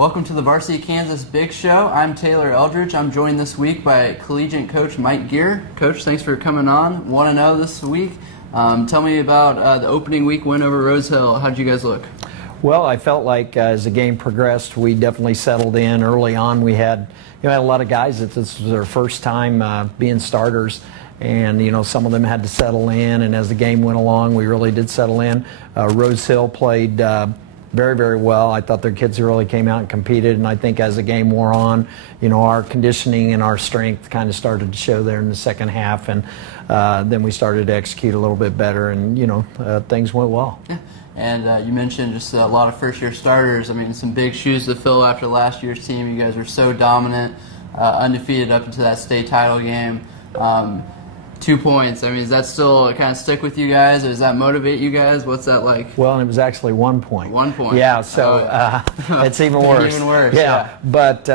Welcome to the Varsity Kansas Big Show. I'm Taylor Eldridge. I'm joined this week by collegiate coach Mike Gehrer. Coach, thanks for coming on. 1-0 this week. Tell me about the opening week win over Rose Hill. How'd you guys look? Well, I felt like as the game progressed, we definitely settled in. Early on, we had a lot of guys that this was their first time being starters, and some of them had to settle in. And as the game went along, we really did settle in. Rose Hill played very, very well. I thought their kids really came out and competed, and I think as the game wore on, our conditioning and our strength kind of started to show there in the second half, and then we started to execute a little bit better, and things went well. Yeah. And you mentioned just a lot of first-year starters. I mean, some big shoes to fill after last year's team. You guys were so dominant, undefeated up into that state title game. 2 points. I mean, does that still kind of stick with you guys, or does that motivate you guys? What's that like? Well, and it was actually 1 point. 1 point. Yeah, so it's even worse. Even worse. Yeah. But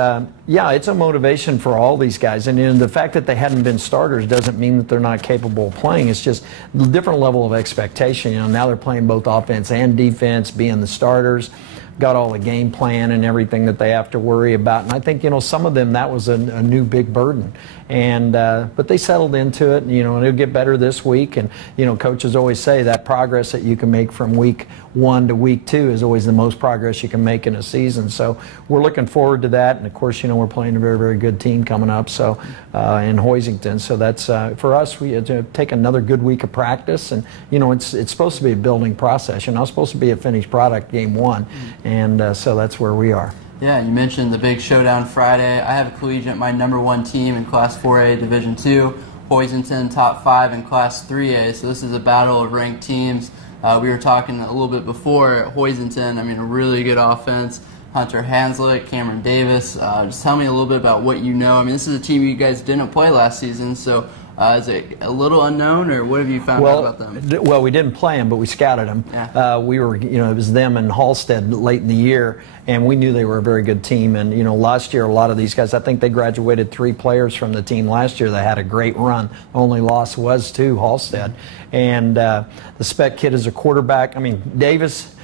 yeah, it's a motivation for all these guys, and the fact that they hadn't been starters doesn't mean that they're not capable of playing. It's just a different level of expectation. Now they're playing both offense and defense, being the starters. Got all the game plan and everything that they have to worry about, and I think some of them that was a new big burden, and but they settled into it, and it'll get better this week. And coaches always say that progress that you can make from week 1 to week 2 is always the most progress you can make in a season. So we're looking forward to that, and of course we're playing a very, very good team coming up, so in Hoisington. So that's for us. We have to take another good week of practice, and it's supposed to be a building process. It's supposed to be a finished product game 1. And so that's where we are. Yeah, you mentioned the big showdown Friday. I have Collegiate, my #1 team in Class 4A Division II. Hoisington, top 5 in Class 3A. So this is a battle of ranked teams. We were talking a little bit before. Hoisington, I mean, a really good offense. Hunter Hanslick, Cameron Davis. Just tell me a little bit about what you know. I mean, this is a team you guys didn't play last season, so is it a little unknown, or what have you found out about them? Well, we didn't play them, but we scouted them. Yeah. We were, it was them and Halstead late in the year, and we knew they were a very good team. And last year, a lot of these guys, I think they graduated 3 players from the team last year that had a great run. The only loss was to Halstead, and the Speck kid is a quarterback. I mean, Davis,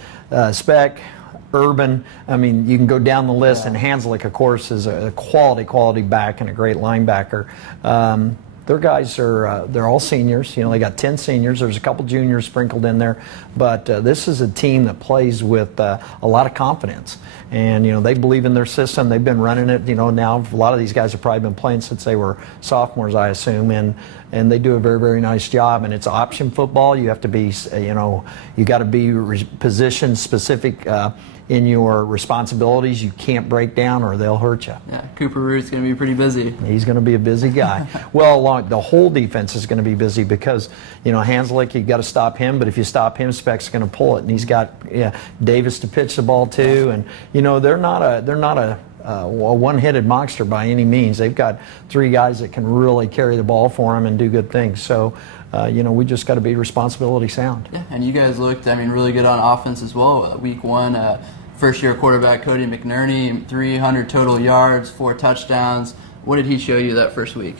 Speck, Urban, I mean, you can go down the list, and Hanslick, of course, is a quality back and a great linebacker. Their guys are, they're all seniors. They got 10 seniors. There's a couple juniors sprinkled in there. But this is a team that plays with a lot of confidence. And, they believe in their system. They've been running it, now a lot of these guys have probably been playing since they were sophomores, I assume. And they do a very, very nice job. And it's option football. You have to be, you got to be position specific in your responsibilities. You can't break down or they'll hurt you. Yeah, Cooper Root's going to be pretty busy. He's going to be a busy guy. Well, the whole defense is going to be busy because, Hanslick, you got to stop him, but if you stop him, Speck's going to pull it, and he's got Davis to pitch the ball to, and they're not a one-headed monster by any means. They've got 3 guys that can really carry the ball for them and do good things. So, we just got to be responsibility sound. Yeah, and you guys looked, really good on offense as well. Week 1, first-year quarterback Cody McNerney, 300 total yards, 4 touchdowns. What did he show you that first week?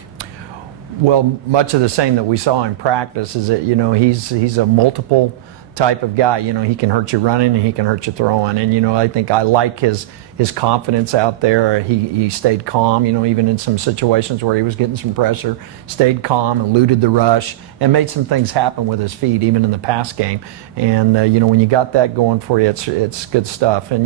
Well, much of the same that we saw in practice is that, he's a multiple type of guy. He can hurt you running and he can hurt you throwing. And, I think I like his confidence out there. He stayed calm, even in some situations where he was getting some pressure, stayed calm, eluded the rush, and made some things happen with his feet, even in the pass game. And, when you got that going for you, it's good stuff. And,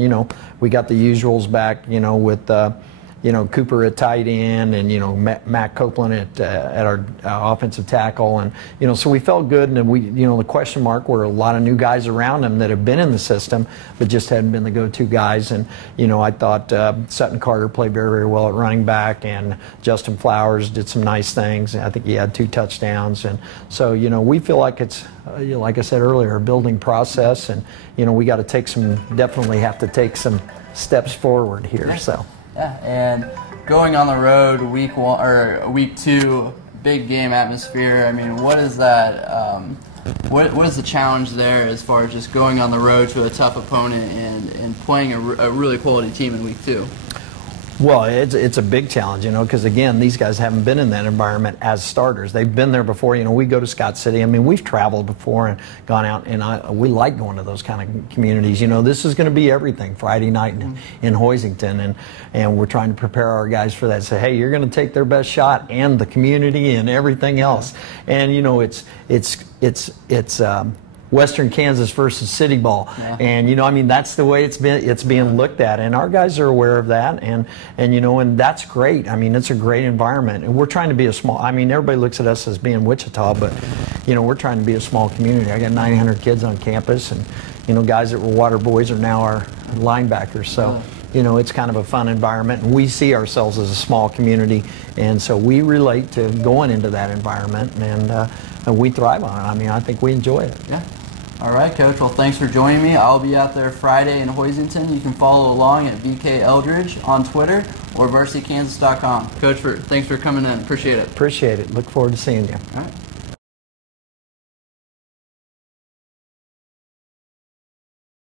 we got the usuals back, with Cooper at tight end, and Matt Copeland at our offensive tackle, and so we felt good. And we, the question mark were a lot of new guys around him that have been in the system, but just hadn't been the go-to guys. And I thought Sutton Carter played very, very well at running back, and Justin Flowers did some nice things. I think he had 2 touchdowns, and so we feel like it's like I said earlier, a building process, and we got to definitely have to take some steps forward here. So. Yeah, and going on the road week 1 or week 2, big game atmosphere. What is that? What is the challenge there as far as just going on the road to a tough opponent and playing a really quality team in week 2? Well, it's a big challenge, because again, these guys haven't been in that environment as starters. They've been there before. We go to Scott City. I mean, we've traveled before and gone out, and we like going to those kind of communities. This is going to be everything Friday night in Hoisington, and we're trying to prepare our guys for that. Say, hey, you're going to take their best shot and the community and everything else. And it's Western Kansas versus City Ball, and that's the way it's being looked at, and our guys are aware of that, and that's great. I mean, it's a great environment, and we're trying to be a small. I mean, everybody looks at us as being Wichita, but we're trying to be a small community. I got 900 kids on campus, and guys that were water boys are now our linebackers. So. It's kind of a fun environment, and we see ourselves as a small community, and so we relate to going into that environment, and we thrive on it. I mean, I think we enjoy it. Yeah. All right, Coach. Well, thanks for joining me. I'll be out there Friday in Hoisington. You can follow along at VK Eldridge on Twitter or varsitykansas.com. Coach, thanks for coming in. Appreciate it. Appreciate it. Look forward to seeing you. All right.